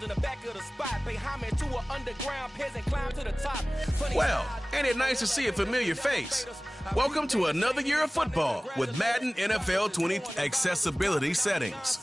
lounge in the back of the spot. Pay homage to an underground peasant, climb to the top. Well, ain't it nice to see a familiar face? Welcome to another year of football with Madden NFL 20 accessibility settings.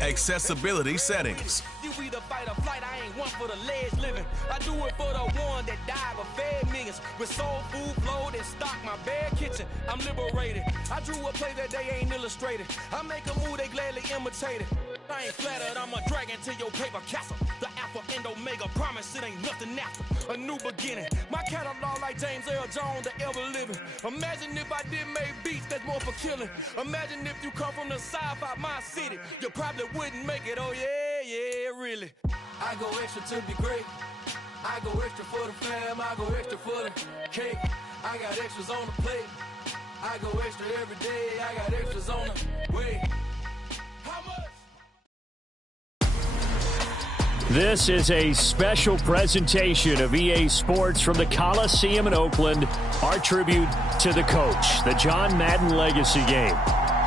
Accessibility settings. You either fight or flight, I ain't one for the ledge living. I do it for the one that died but fed millions. With soul food flowed and stocked my bare kitchen. I'm liberated. I drew a play that they ain't illustrated. I make a move they gladly imitate it. I ain't flattered, I'm a dragon to your paper castle. The Alpha and Omega promise it ain't nothing after. A new beginning. My catalog like James Earl Jones, the ever living. Imagine if I did make beats that's more for killing. Imagine if you come from the south out my city. You probably wouldn't make it, oh yeah, really. I go extra to be great. I go extra for the fam, I go extra for the cake. I got extras on the plate. I go extra every day, I got extras on the way. How much? This is a special presentation of EA Sports from the Coliseum in Oakland, our tribute to the coach, the John Madden Legacy Game.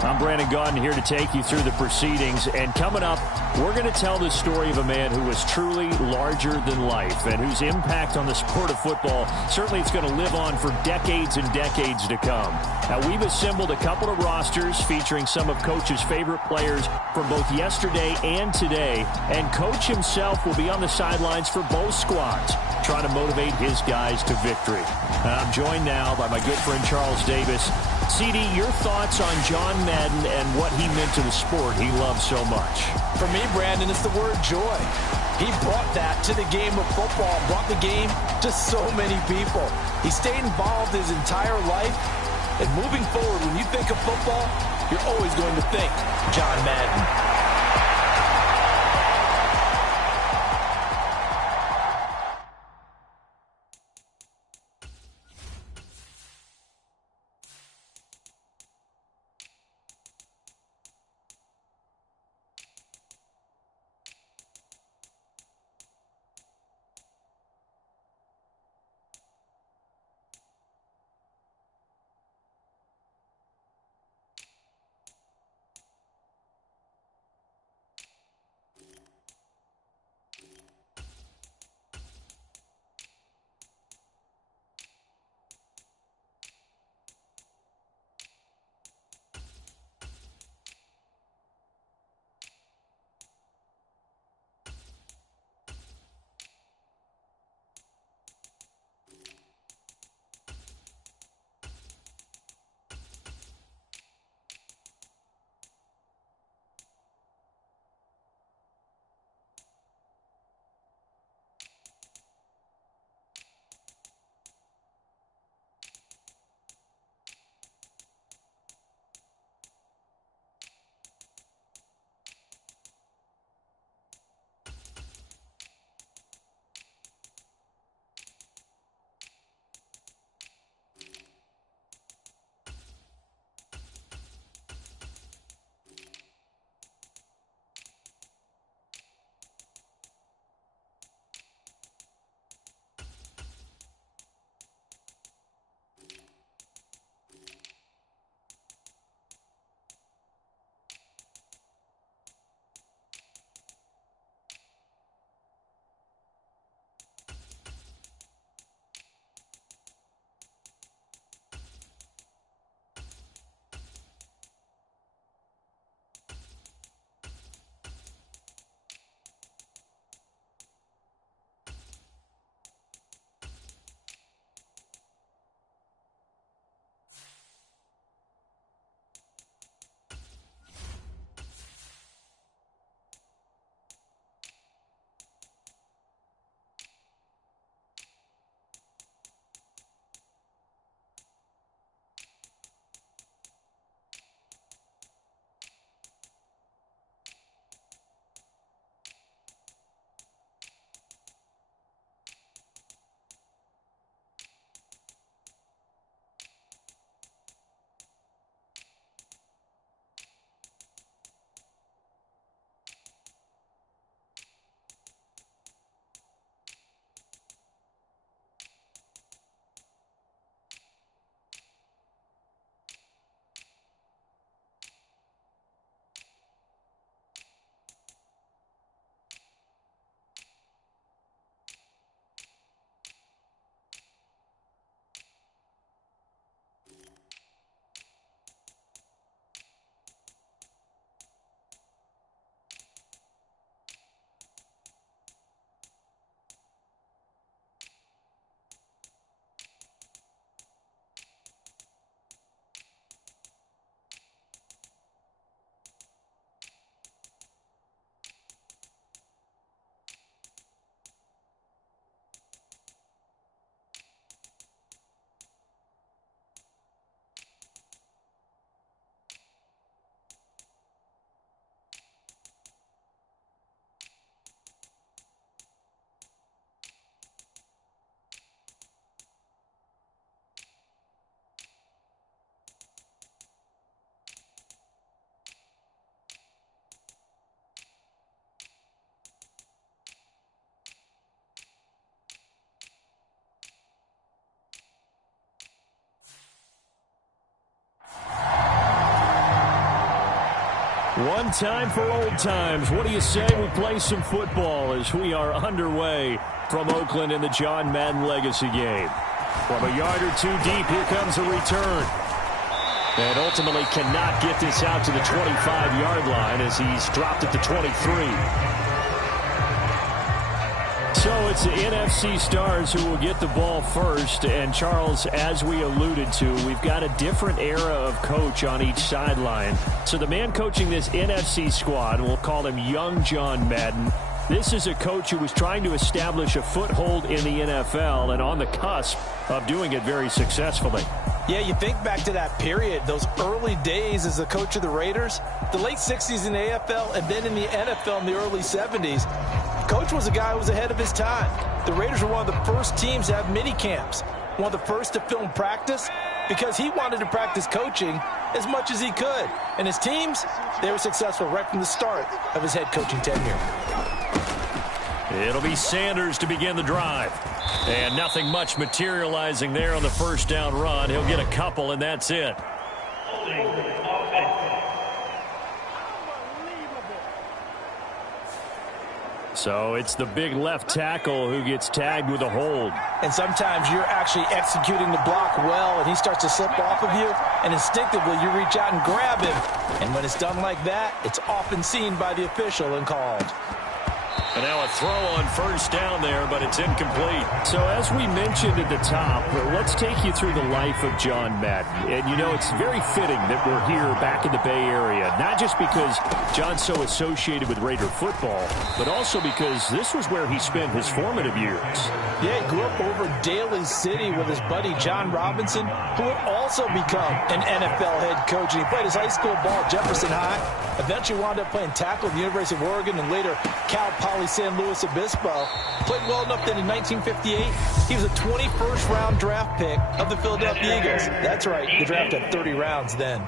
I'm Brandon Gaudin here to take you through the proceedings, and coming up, we're going to tell the story of a man who was truly larger than life and whose impact on the sport of football, certainly it's going to live on for decades and decades to come. Now, we've assembled a couple of rosters featuring some of Coach's favorite players from both yesterday and today, and Coach himself will be on the sidelines for both squads, trying to motivate his guys to victory. And I'm joined now by my good friend Charles Davis. CD, your thoughts on John Madden and what he meant to the sport he loves so much? For me, Brandon, it's the word joy. He brought that to the game of football, brought the game to so many people. He stayed involved his entire life. And moving forward, when you think of football, you're always going to think John Madden. One time for old times. What do you say we play some football as we are underway from Oakland in the John Madden Legacy game? From a yard or two deep, here comes a return. And ultimately cannot get this out to the 25-yard line as he's dropped at the 23. So it's the NFC Stars who will get the ball first. And, Charles, as we alluded to, we've got a different era of coach on each sideline. So the man coaching this NFC squad, we'll call him Young John Madden, this is a coach who was trying to establish a foothold in the NFL and on the cusp of doing it very successfully. Yeah, you think back to that period, those early days as a coach of the Raiders, the late 60s in the AFL and then in the NFL in the early 70s. Coach was a guy who was ahead of his time. The Raiders were one of the first teams to have mini camps, one of the first to film practice, because he wanted to practice coaching as much as he could. And his teams, they were successful right from the start of his head coaching tenure. It'll be Sanders to begin the drive. And nothing much materializing there on the first down run. He'll get a couple, and that's it. So it's the big left tackle who gets tagged with a hold. And sometimes you're actually executing the block well, and he starts to slip off of you, and instinctively you reach out and grab him. And when it's done like that, it's often seen by the official and called. And now a throw on first down there, but it's incomplete. So as we mentioned at the top, let's take you through the life of John Madden. And, you know, it's very fitting that we're here back in the Bay Area, not just because John's so associated with Raider football, but also because this was where he spent his formative years. Yeah, he grew up over in Daly City with his buddy John Robinson, who would also become an NFL head coach. And he played his high school ball at Jefferson High, eventually wound up playing tackle at the University of Oregon, and later Cal Poly San Luis Obispo. Played well enough that in 1958, he was a 21st round draft pick of the Philadelphia Eagles. That's right, the draft had 30 rounds then.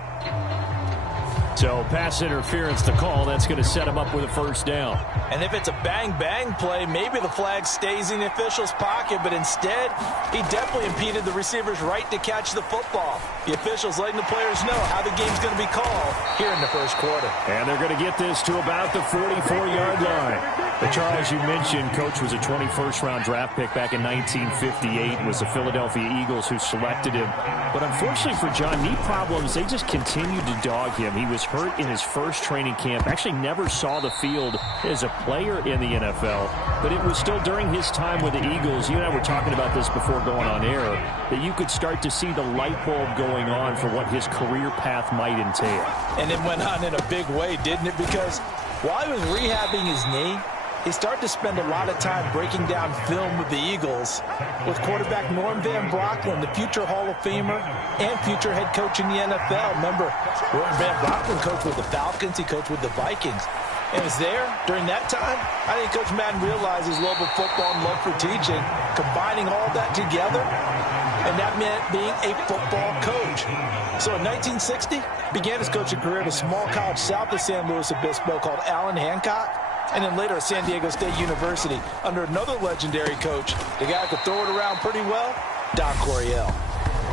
So pass interference to call. That's going to set him up with a first down. And if it's a bang-bang play, maybe the flag stays in the official's pocket, but instead, he definitely impeded the receiver's right to catch the football. The officials letting the players know how the game's going to be called here in the first quarter. And they're going to get this to about the 44-yard line. But Charles, you mentioned Coach was a 21st-round draft pick back in 1958. It was the Philadelphia Eagles who selected him. But unfortunately for John, knee problems, they just continued to dog him. He was hurt in his first training camp. Actually never saw the field as a player in the NFL. But it was still during his time with the Eagles, you and I were talking about this before going on air, that you could start to see the light bulb going on for what his career path might entail. And it went on in a big way, didn't it? Because while he was rehabbing his knee, he started to spend a lot of time breaking down film with the Eagles with quarterback Norm Van Brocklin, the future Hall of Famer and future head coach in the NFL. Remember, Norm Van Brocklin coached with the Falcons. He coached with the Vikings. And it was there during that time, I think Coach Madden realized his love of football and love for teaching, combining all that together, and that meant being a football coach. So in 1960, began his coaching career at a small college south of San Luis Obispo called Allen Hancock, and then later at San Diego State University under another legendary coach, the guy who could throw it around pretty well, Don Coryell.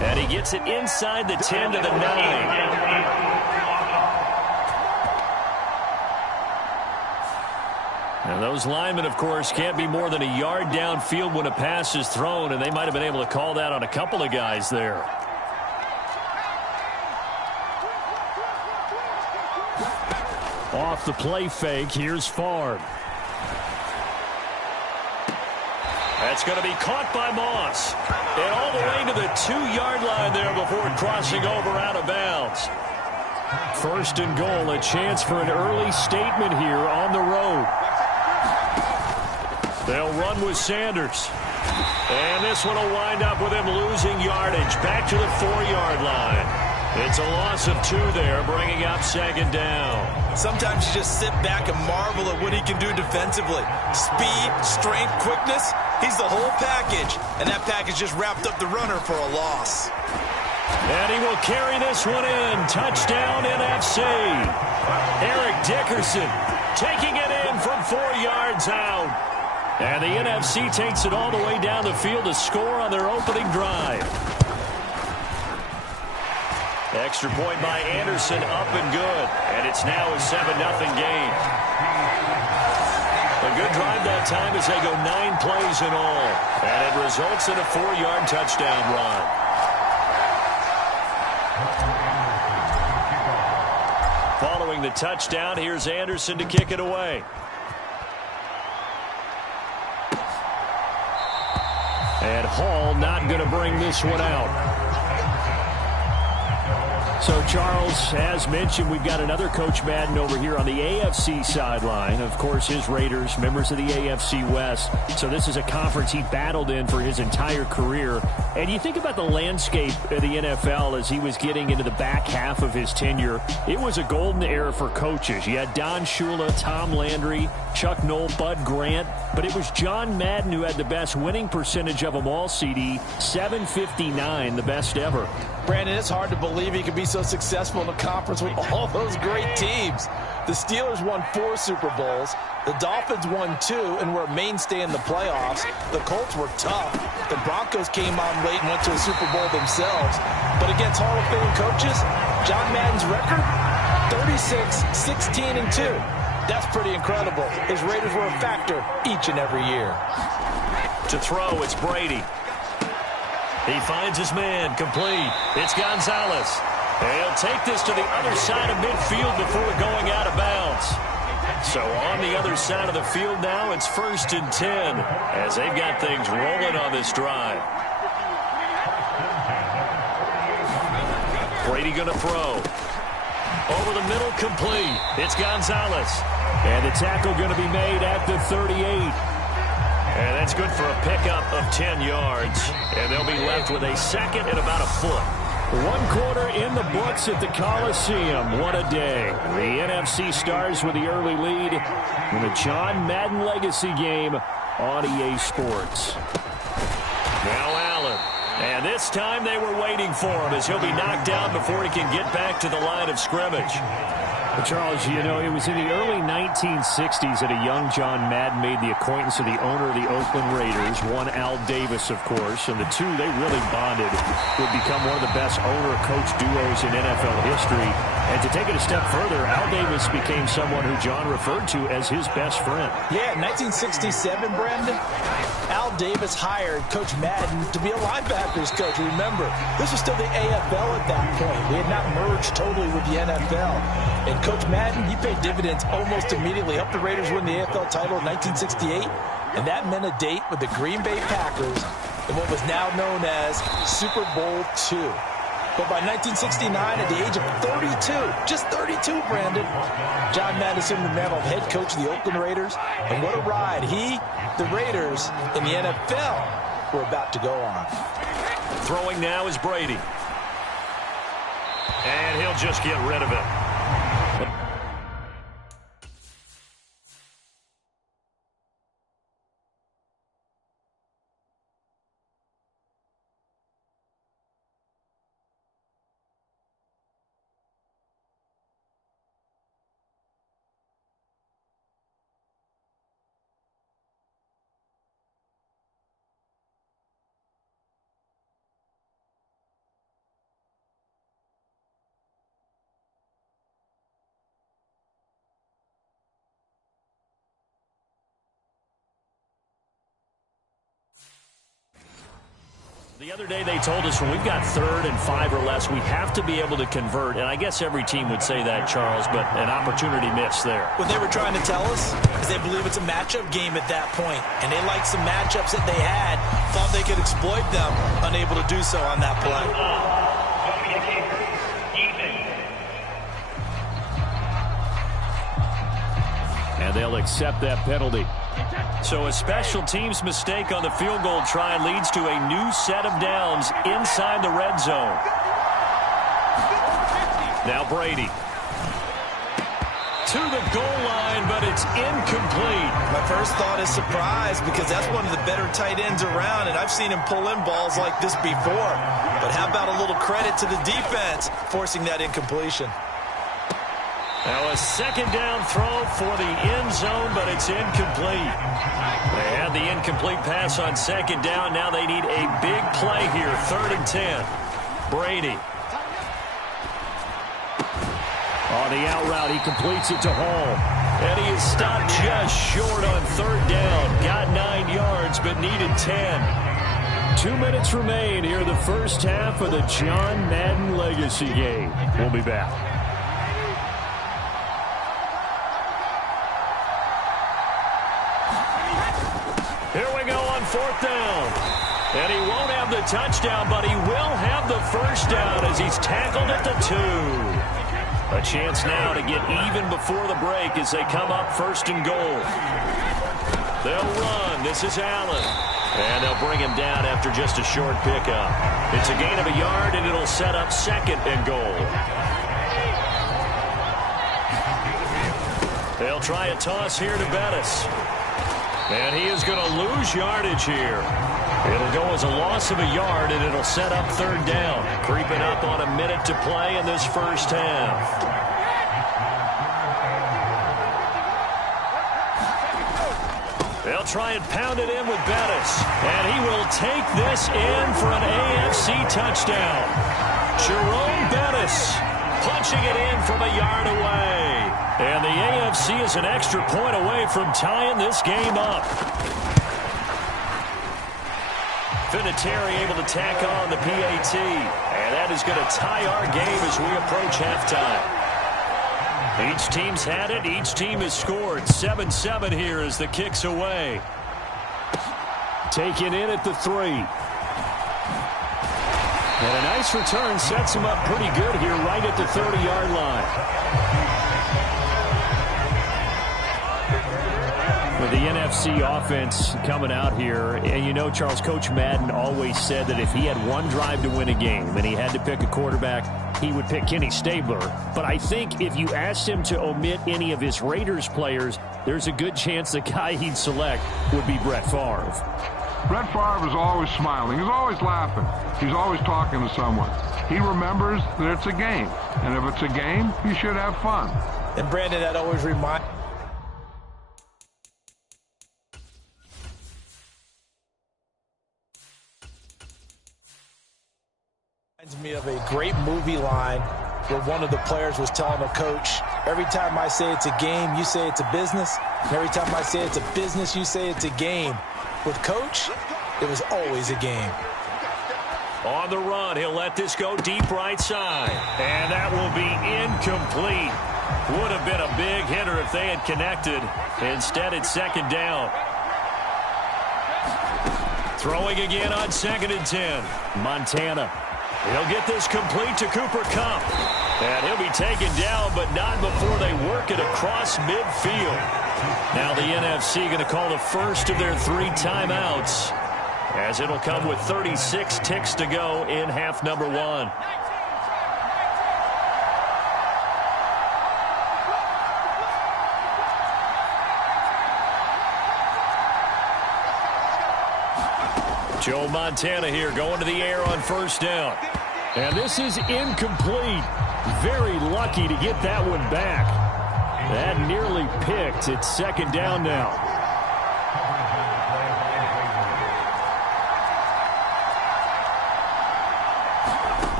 And he gets it inside the 10 to the 9. And those linemen, of course, can't be more than a yard downfield when a pass is thrown, and they might have been able to call that on a couple of guys there. Off the play fake, here's Favre. That's going to be caught by Moss. And all the way to the 2-yard line there before crossing over out of bounds. First and goal, a chance for an early statement here on the road. They'll run with Sanders. And this one will wind up with him losing yardage back to the 4-yard line. It's a loss of 2 there, bringing up second down. Sometimes you just sit back and marvel at what he can do defensively. Speed, strength, quickness, he's the whole package. And that package just wrapped up the runner for a loss. And he will carry this one in. Touchdown NFC. Eric Dickerson taking it in from 4 yards out. And the NFC takes it all the way down the field to score on their opening drive. Extra point by Anderson, up and good. And it's now a 7-0 game. A good drive that time as they go 9 plays in all. And it results in a 4-yard touchdown run. Following the touchdown, here's Anderson to kick it away. And Hall not going to bring this one out. So, Charles, as mentioned, we've got another Coach Madden over here on the AFC sideline. Of course, his Raiders, members of the AFC West. So this is a conference he battled in for his entire career. And you think about the landscape of the NFL as he was getting into the back half of his tenure. It was a golden era for coaches. You had Don Shula, Tom Landry, Chuck Noll, Bud Grant. But it was John Madden who had the best winning percentage of them all, CD. 759, the best ever. Brandon, it's hard to believe he could be so successful in a conference with all those great teams. The Steelers won 4 Super Bowls. The Dolphins won 2 and were a mainstay in the playoffs. The Colts were tough. The Broncos came on late and went to a Super Bowl themselves. But against Hall of Fame coaches, John Madden's record, 36, 16, and 2. That's pretty incredible. His Raiders were a factor each and every year. To throw, it's Brady. He finds his man, complete. It's Gonzalez. And he'll take this to the other side of midfield before going out of bounds. So on the other side of the field now, it's 1st and 10 as they've got things rolling on this drive. Brady going to throw. Over the middle, complete. It's Gonzalez. And the tackle going to be made at the 38. And that's good for a pickup of 10 yards. And they'll be left with a second and about a foot. 1 quarter in the books at the Coliseum. What a day. The NFC Stars with the early lead in the John Madden Legacy game on EA Sports. Now Allen. And this time they were waiting for him as he'll be knocked down before he can get back to the line of scrimmage. Well, Charles, you know, it was in the early 1960s that a young John Madden made the acquaintance of the owner of the Oakland Raiders, one Al Davis, of course, and the two, they really bonded, would become one of the best owner-coach duos in NFL history. And to take it a step further, Al Davis became someone who John referred to as his best friend. Yeah, 1967, Brandon, Al Davis hired Coach Madden to be a linebackers coach. Remember, this was still the AFL at that point. We had not merged totally with the NFL. And Coach Madden, he paid dividends almost immediately. Helped the Raiders win the AFL title in 1968. And that meant a date with the Green Bay Packers in what was now known as Super Bowl II. But by 1969, at the age of 32, just 32, Brandon, John Madden assumed the mantle of head coach of the Oakland Raiders. And what a ride he, the Raiders, and the NFL were about to go on. Throwing now is Brady. And he'll just get rid of it. The other day they told us when we've got 3rd and 5 or less, we have to be able to convert. And I guess every team would say that, Charles, but an opportunity missed there. What they were trying to tell us is they believe it's a matchup game at that point. And they liked some matchups that they had, thought they could exploit them, unable to do so on that play. And they'll accept that penalty. So a special teams mistake on the field goal try leads to a new set of downs inside the red zone. Now Brady. To the goal line, but it's incomplete. My first thought is surprise because that's one of the better tight ends around, and I've seen him pull in balls like this before. But how about a little credit to the defense forcing that incompletion? Now a second down throw for the end zone, but it's incomplete. They had the incomplete pass on second down. Now they need a big play here, 3rd and 10. Brady. On the out route, he completes it to Hall. And he is stopped just short on third down. Got 9 yards, but needed 10. 2 minutes remain here in the first half of the John Madden Legacy game. We'll be back. Here we go on fourth down. And he won't have the touchdown, but he will have the first down as he's tackled at the 2. A chance now to get even before the break as they come up first and goal. They'll run. This is Allen. And they'll bring him down after just a short pickup. It's a gain of a yard, and it'll set up second and goal. They'll try a toss here to Bettis. And he is going to lose yardage here. It'll go as a loss of a yard, and it'll set up third down. Creeping up on a minute to play in this first half. They'll try and pound it in with Bettis. And he will take this in for an AFC touchdown. Jerome Bettis punching it in from a yard away. And the AFC is an extra point away from tying this game up. Vinatieri able to tack on the PAT. And that is going to tie our game as we approach halftime. Each team's had it. Each team has scored. 7-7 here as the kick's away. Taken in at the 3. And a nice return sets him up pretty good here right at the 30-yard line. With the NFC offense coming out here, and you know, Charles, Coach Madden always said that if he had one drive to win a game and he had to pick a quarterback, he would pick Kenny Stabler. But I think if you asked him to omit any of his Raiders players, there's a good chance the guy he'd select would be Brett Favre. Brett Favre is always smiling. He's always laughing. He's always talking to someone. He remembers that it's a game. And if it's a game, you should have fun. And Brandon, that always reminds me of a great movie line where one of the players was telling a coach, every time I say it's a game, you say it's a business. And every time I say it's a business, you say it's a game. With Coach, it was always a game. On the run, he'll let this go deep right side. And that will be incomplete. Would have been a big hitter if they had connected. Instead, it's second down. Throwing again on 2nd and 10. Montana. He'll get this complete to Cooper Kupp. And he'll be taken down, but not before they work it across midfield. Now the NFC going to call the first of their 3 timeouts, as it'll come with 36 ticks to go in half number 1. Joe Montana here going to the air on first down. And this is incomplete. Very lucky to get that one back. That nearly picked. It's second down now.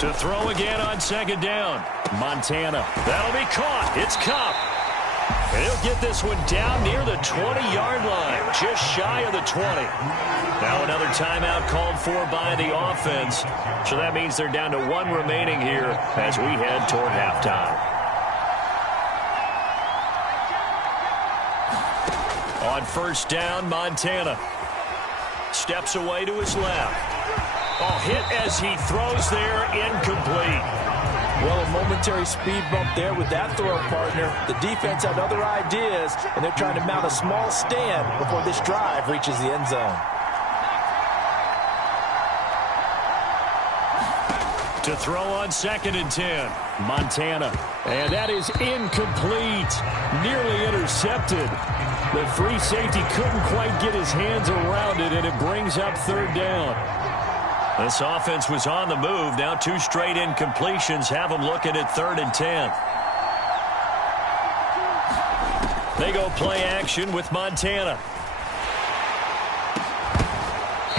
To throw again on second down. Montana. That'll be caught. It's Kupp. And he'll get this one down near the 20-yard line, just shy of the 20. Now another timeout called for by the offense. So that means they're down to 1 remaining here as we head toward halftime. On first down, Montana steps away to his left. Oh, hit as he throws there, incomplete. Well, a momentary speed bump there with that throw partner. The defense had other ideas, and they're trying to mount a small stand before this drive reaches the end zone. To throw on 2nd and 10. Montana. And that is incomplete. Nearly intercepted. The free safety couldn't quite get his hands around it, and it brings up third down. This offense was on the move. Now 2 straight incompletions have them looking at 3rd and 10. They go play action with Montana.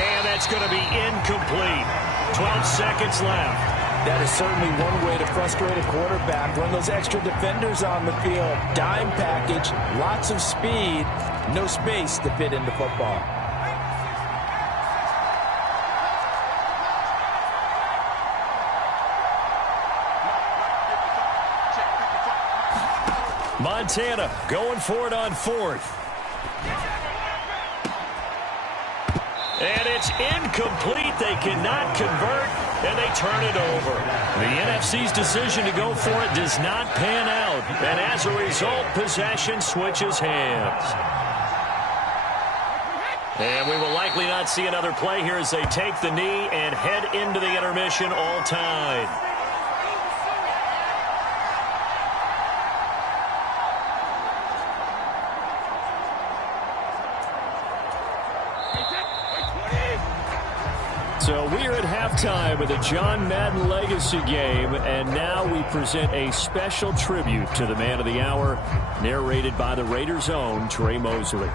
And that's going to be incomplete. 12 seconds left. That is certainly one way to frustrate a quarterback. Run those extra defenders on the field. Dime package, lots of speed, no space to fit into football. Montana going for it on 4th. And it's incomplete. They cannot convert, and they turn it over. The NFC's decision to go for it does not pan out. And as a result, possession switches hands. And we will likely not see another play here as they take the knee and head into the intermission all tied. So we are at halftime of the John Madden Legacy game, and now we present a special tribute to the man of the hour, narrated by the Raiders' own Trey Mosley.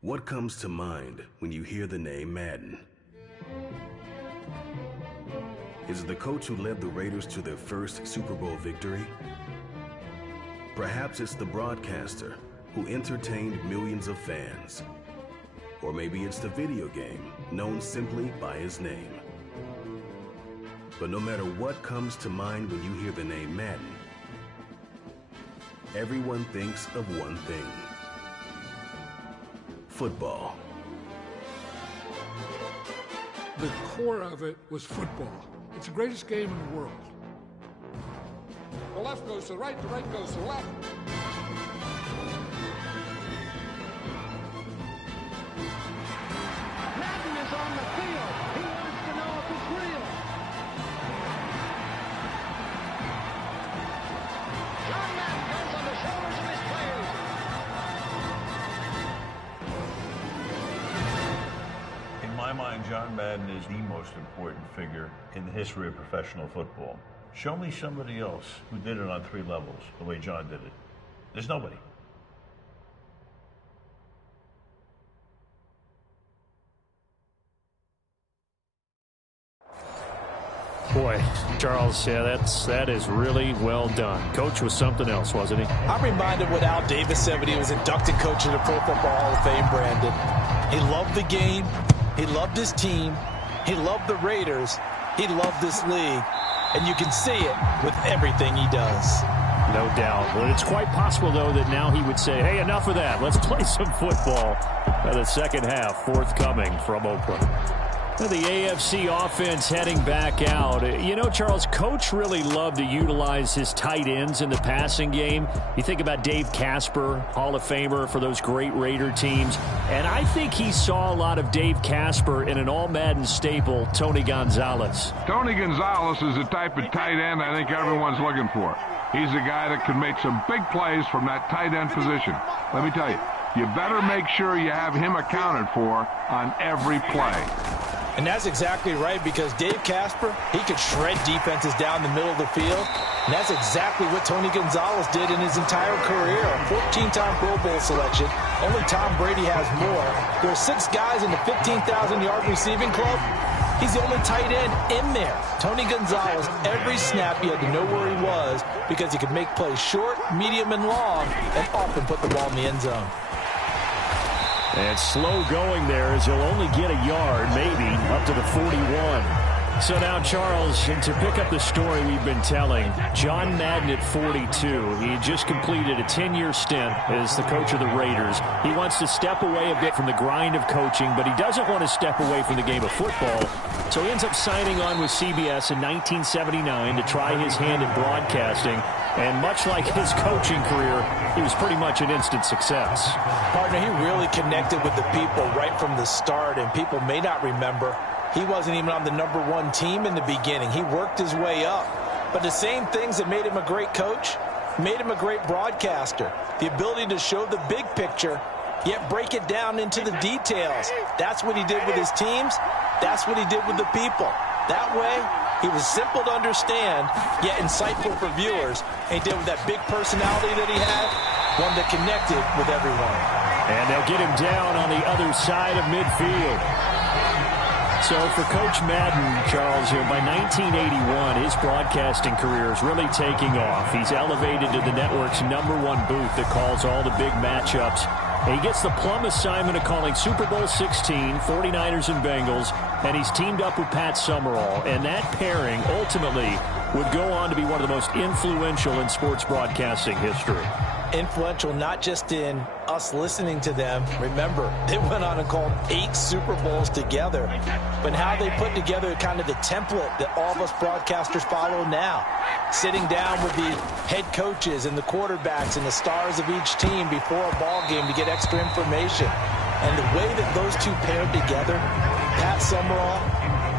What comes to mind when you hear the name Madden? Is it the coach who led the Raiders to their first Super Bowl victory? Perhaps it's the broadcaster who entertained millions of fans. Or maybe it's the video game known simply by his name. But no matter what comes to mind when you hear the name Madden, everyone thinks of one thing: football. The core of it was football. It's the greatest game in the world. The left goes to the right goes to the left. Madden is on the field. He wants to know if it's real. John Madden comes on the shoulders of his players. In my mind, John Madden is the most important figure in the history of professional football. Show me somebody else who did it on 3 levels the way John did it. There's nobody. Boy, Charles, yeah, that is really well done. Coach was something else, wasn't he? I'm reminded what Al Davis said when he was inducted coach in the Pro Football Hall of Fame, Brandon. He loved the game. He loved his team. He loved the Raiders. He loved this league. And you can see it with everything he does. No doubt. But it's quite possible, though, that now he would say, hey, enough of that. Let's play some football. The second half forthcoming from Oakland. The AFC offense heading back out. You know, Charles, Coach really loved to utilize his tight ends in the passing game. You think about Dave Casper, Hall of Famer for those great Raider teams. And I think he saw a lot of Dave Casper in an all-Madden staple, Tony Gonzalez. Tony Gonzalez is the type of tight end I think everyone's looking for. He's a guy that can make some big plays from that tight end position. Let me tell you, you better make sure you have him accounted for on every play. And that's exactly right, because Dave Casper, he could shred defenses down the middle of the field. And that's exactly what Tony Gonzalez did in his entire career. A 14-time Pro Bowl selection. Only Tom Brady has more. There are 6 guys in the 15,000-yard receiving club. He's the only tight end in there. Tony Gonzalez, every snap he had to know where he was because he could make plays short, medium, and long, and often put the ball in the end zone. And slow going there as he'll only get a yard, maybe, up to the 41. So now, Charles, to pick up the story we've been telling, John Madden at 42. He just completed a 10-year stint as the coach of the Raiders. He wants to step away a bit from the grind of coaching, but he doesn't want to step away from the game of football. So he ends up signing on with CBS in 1979 to try his hand at broadcasting. And much like his coaching career, he was pretty much an instant success. Partner, he really connected with the people right from the start, and people may not remember, he wasn't even on the #1 team in the beginning. He worked his way up. But the same things that made him a great coach made him a great broadcaster. The ability to show the big picture, yet break it down into the details. That's what he did with his teams. That's what he did with the people. That way, He was simple to understand, yet insightful for viewers. And he did with that big personality that he had, one that connected with everyone. And they'll get him down on the other side of midfield. So for Coach Madden, Charles, by 1981, his broadcasting career is really taking off. He's elevated to the network's #1 booth that calls all the big matchups. And he gets the plum assignment of calling Super Bowl 16, 49ers and Bengals, and he's teamed up with Pat Summerall. And that pairing ultimately would go on to be one of the most influential in sports broadcasting history. Influential not just in us listening to them. Remember, they went on and called 8 Super Bowls together. But how they put together kind of the template that all of us broadcasters follow now. Sitting down with the head coaches and the quarterbacks and the stars of each team before a ball game to get extra information. And the way that those two paired together, Pat Summerall,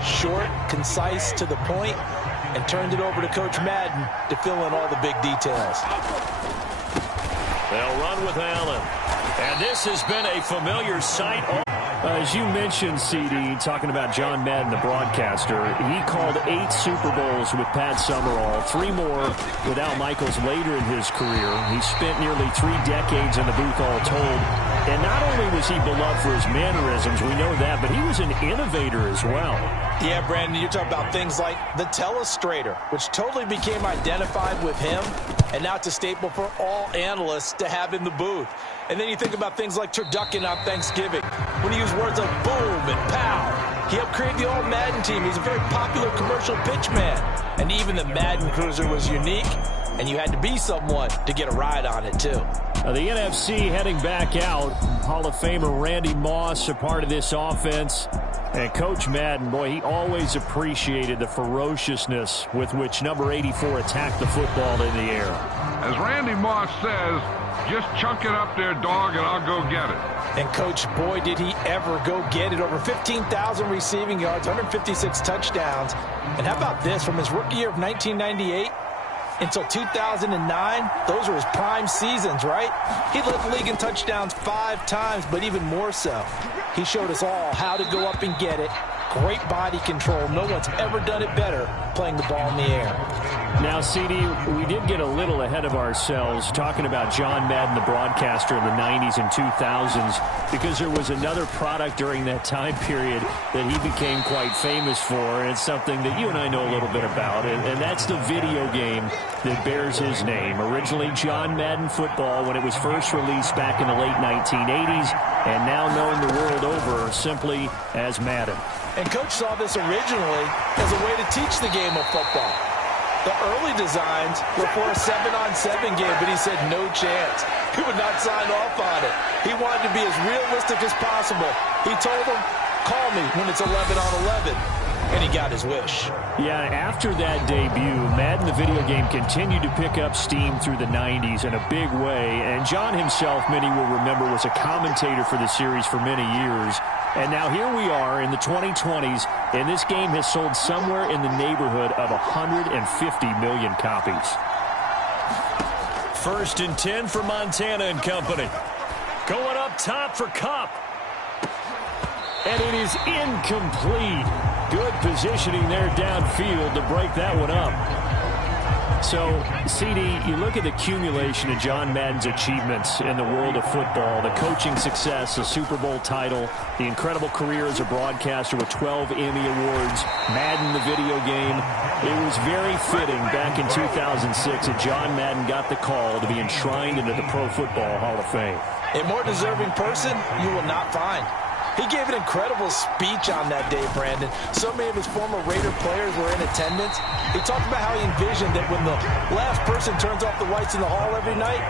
short, concise, to the point, and turned it over to Coach Madden to fill in all the big details. They'll run with Allen. And this has been a familiar sight. As you mentioned, CD, talking about John Madden, the broadcaster, he called 8 Super Bowls with Pat Summerall, 3 more with Al Michaels later in his career. He spent nearly 3 decades in the booth all told. And not only was he beloved for his mannerisms, we know that, but he was an innovator as well. Yeah, Brandon, you're talking about things like the telestrator, which totally became identified with him, and now it's a staple for all analysts to have in the booth. And then you think about things like turducken on Thanksgiving, when he used words like boom and pow. He helped create the All-Madden team. He's a very popular commercial pitch man. And even the Madden Cruiser was unique, and you had to be someone to get a ride on it, too. The NFC heading back out. Hall of Famer Randy Moss, a part of this offense. And Coach Madden, boy, he always appreciated the ferociousness with which number 84 attacked the football in the air. As Randy Moss says, just chunk it up there, dog, and I'll go get it. And, Coach, boy, did he ever go get it. Over 15,000 receiving yards, 156 touchdowns. And how about this? From his rookie year of 1998 until 2009, those were his prime seasons, right? He led the league in touchdowns 5 times, but even more so, he showed us all how to go up and get it. Great body control. No one's ever done it better playing the ball in the air. Now, CD, we did get a little ahead of ourselves talking about John Madden, the broadcaster in the 90s and 2000s, because there was another product during that time period that he became quite famous for, and it's something that you and I know a little bit about, and that's the video game that bears his name. Originally John Madden Football when it was first released back in the late 1980s, and now known the world over simply as Madden. And Coach saw this originally as a way to teach the game of football. The early designs were for a 7-on-7 game, but he said no chance. He would not sign off on it. He wanted to be as realistic as possible. He told them, call me when it's 11-on-11. And he got his wish. Yeah, after that debut, Madden, the video game, continued to pick up steam through the 90s in a big way. And John himself, many will remember, was a commentator for the series for many years. And now here we are in the 2020s, and this game has sold somewhere in the neighborhood of 150 million copies. 1st and 10 for Montana and company. Going up top for Kupp. And it is incomplete. Good positioning there downfield to break that one up. So, CD, you look at the accumulation of John Madden's achievements in the world of football, the coaching success, the Super Bowl title, the incredible career as a broadcaster with 12 Emmy Awards, Madden, the video game. It was very fitting back in 2006 that John Madden got the call to be enshrined into the Pro Football Hall of Fame. A more deserving person you will not find. He gave an incredible speech on that day, Brandon. So many of his former Raider players were in attendance. He talked about how he envisioned that when the last person turns off the lights in the hall every night,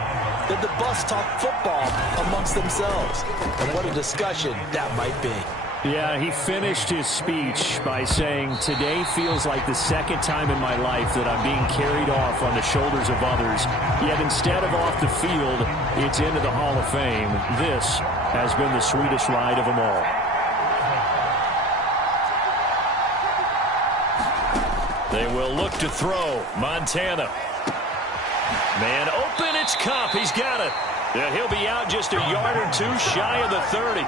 that the bus talk football amongst themselves. And what a discussion that might be. Yeah, he finished his speech by saying, today feels like the second time in my life that I'm being carried off on the shoulders of others. Yet instead of off the field, it's into the Hall of Fame. This has been the sweetest ride of them all. They will look to throw. Montana. Man open, it's Kupp. He's got it. Yeah, he'll be out just a yard or two shy of the 30.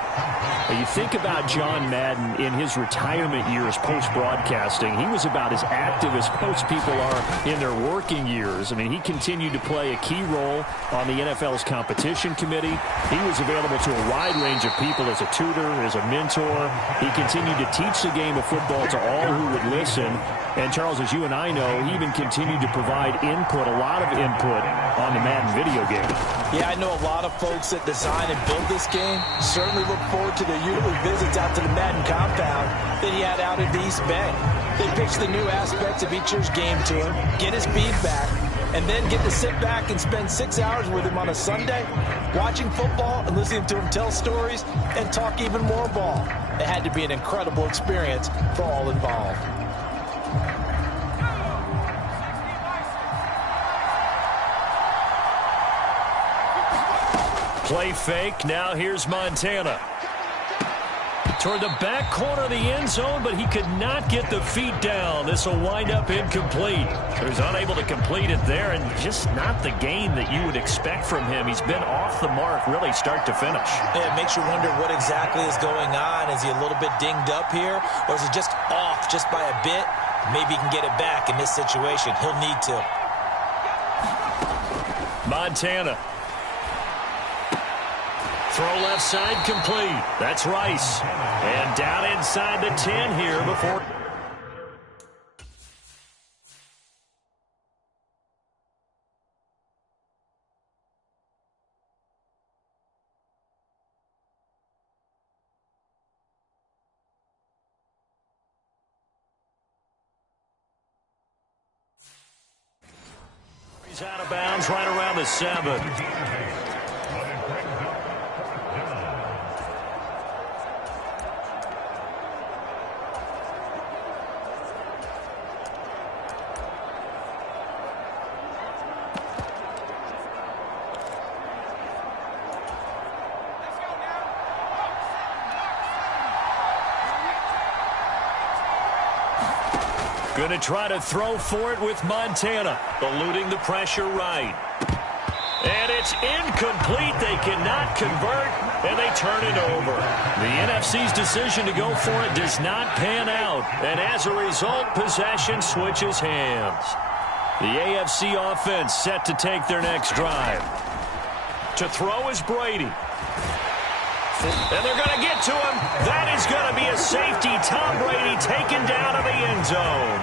You think about John Madden in his retirement years post-broadcasting. He was about as active as most people are in their working years. I mean, he continued to play a key role on the NFL's competition committee. He was available to a wide range of people as a tutor, as a mentor. He continued to teach the game of football to all who would listen. And, Charles, as you and I know, he even continued to provide input, a lot of input on the Madden video game. Yeah, I know a lot of folks that design and build this game certainly look forward to their yearly visits out to the Madden compound that he had out at the East Bay. They pitch the new aspects of each year's game to him, get his feedback, and then get to sit back and spend 6 hours with him on a Sunday, watching football and listening to him tell stories and talk even more ball. It had to be an incredible experience for all involved. Play fake. Now here's Montana. Toward the back corner of the end zone, but he could not get the feet down. This will wind up incomplete. He was unable to complete it there, and just not the game that you would expect from him. He's been off the mark, really, start to finish. Yeah, it makes you wonder what exactly is going on. Is he a little bit dinged up here, or is he just off just by a bit? Maybe he can get it back in this situation. He'll need to. Montana. Throw left side complete. That's Rice. And down inside the 10 here before. He's out of bounds right around the 7. Going to try to throw for it with Montana, eluding the pressure right. And it's incomplete. They cannot convert, and they turn it over. The NFC's decision to go for it does not pan out, and as a result, possession switches hands. The AFC offense set to take their next drive. To throw is Brady. And they're going to get to him. That is going to be a safety. Tom Brady taken down to the end zone.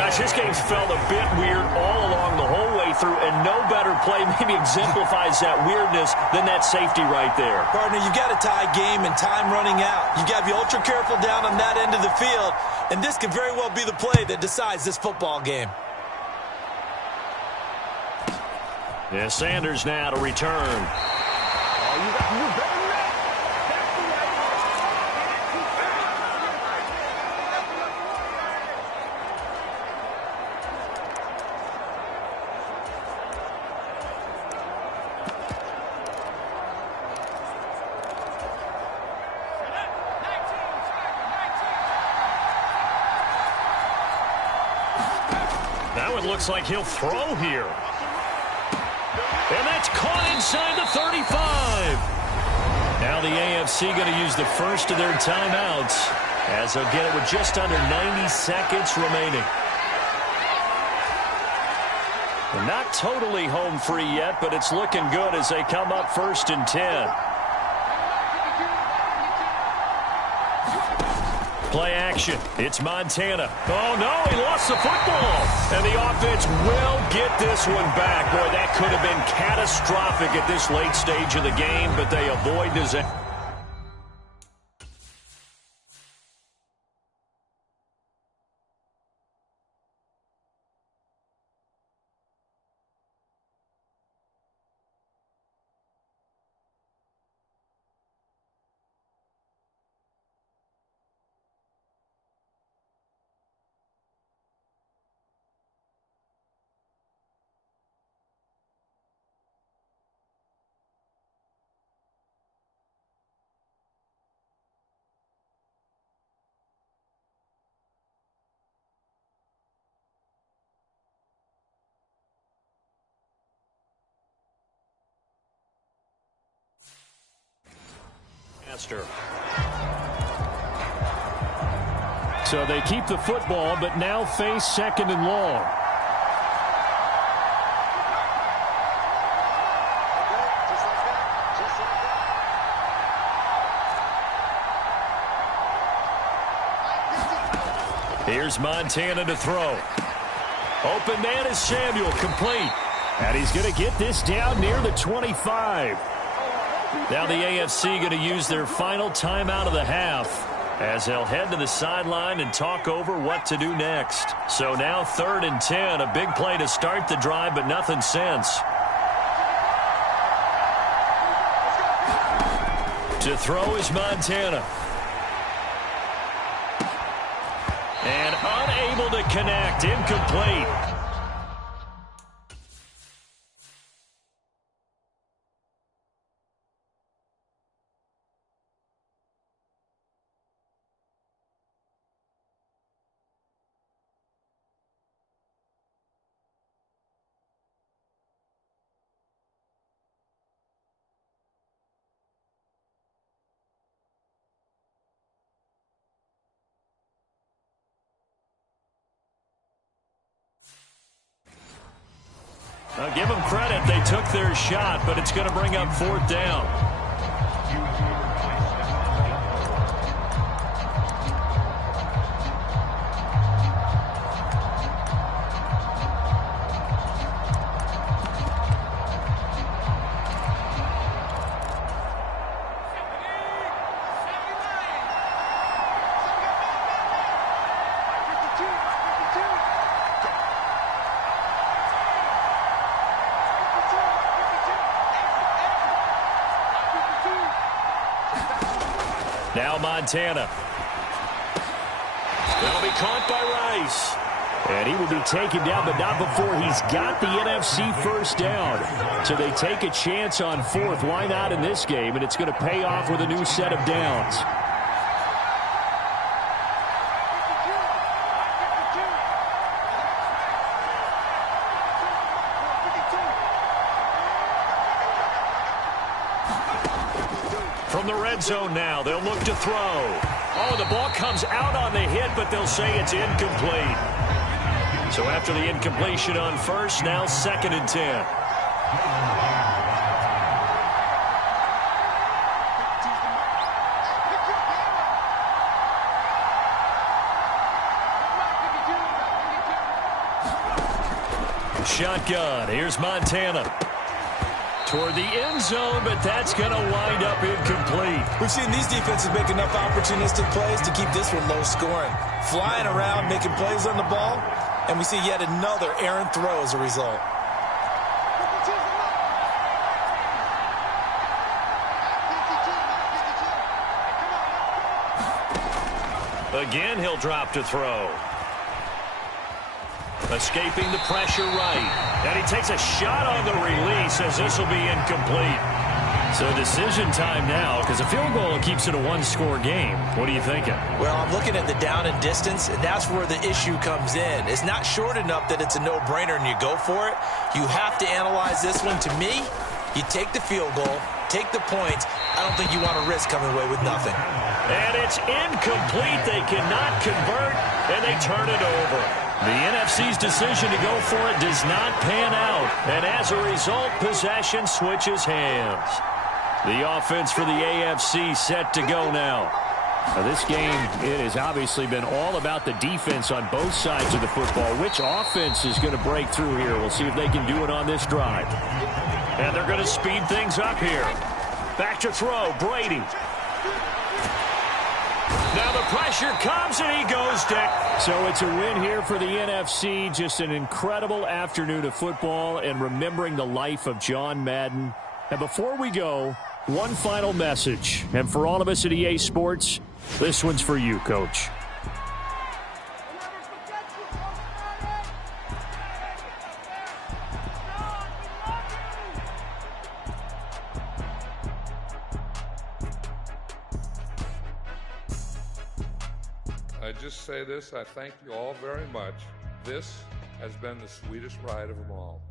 Gosh, this game's felt a bit weird all along the whole way through, and no better play maybe exemplifies that weirdness than that safety right there. Partner, you've got a tie game and time running out. You've got to be ultra careful down on that end of the field, and this could very well be the play that decides this football game. Yeah, Sanders now to return. That one looks like he'll throw here. And that's caught inside the 35. Now the AFC going to use the first of their timeouts as they'll get it with just under 90 seconds remaining. They're not totally home free yet, but it's looking good as they come up 1st and 10. Play action. It's Montana. Oh, no, he lost the football. And the offense will get this one back. Boy, that could have been catastrophic at this late stage of the game, but they avoid disaster. faster. So they keep the football, but now face 2nd and long. Here's Montana to throw. Open man is Samuel, complete. And he's going to get this down near the 25. Now the AFC going to use their final timeout of the half as they'll head to the sideline and talk over what to do next. So now 3rd and 10, a big play to start the drive, but nothing since. To throw is Montana. And unable to connect, incomplete. I'll give them credit. They took their shot, but it's going to bring up 4th down. Now Montana. That'll be caught by Rice. And he will be taken down, but not before he's got the NFC first down. So they take a chance on 4th. Why not in this game? And it's going to pay off with a new set of downs. From the red zone now, they'll look to throw. Oh, the ball comes out on the hit, but they'll say it's incomplete. So after the incompletion on 1st, now 2nd and 10. Shotgun. Here's Montana. Toward the end zone, but that's going to wind up incomplete. We've seen these defenses make enough opportunistic plays to keep this one low scoring. Flying around, making plays on the ball, and we see yet another errant throw as a result. Again, he'll drop to throw. Escaping the pressure right. And he takes a shot on the release as this will be incomplete. So decision time now because a field goal keeps it a one-score game. What are you thinking? Well, I'm looking at the down and distance, and that's where the issue comes in. It's not short enough that it's a no-brainer and you go for it. You have to analyze this one. To me, you take the field goal, take the points. I don't think you want to risk coming away with nothing. And it's incomplete. They cannot convert, and they turn it over. The NFC's decision to go for it does not pan out. And as a result, possession switches hands. The offense for the AFC set to go now. Now this game, it has obviously been all about the defense on both sides of the football. Which offense is going to break through here? We'll see if they can do it on this drive. And they're going to speed things up here. Back to throw, Brady. Now the pressure comes and he goes down. So it's a win here for the NFC. Just an incredible afternoon of football and remembering the life of John Madden. And before we go, one final message. And for all of us at EA Sports, this one's for you, Coach. I just say this, I thank you all very much. This has been the sweetest ride of them all.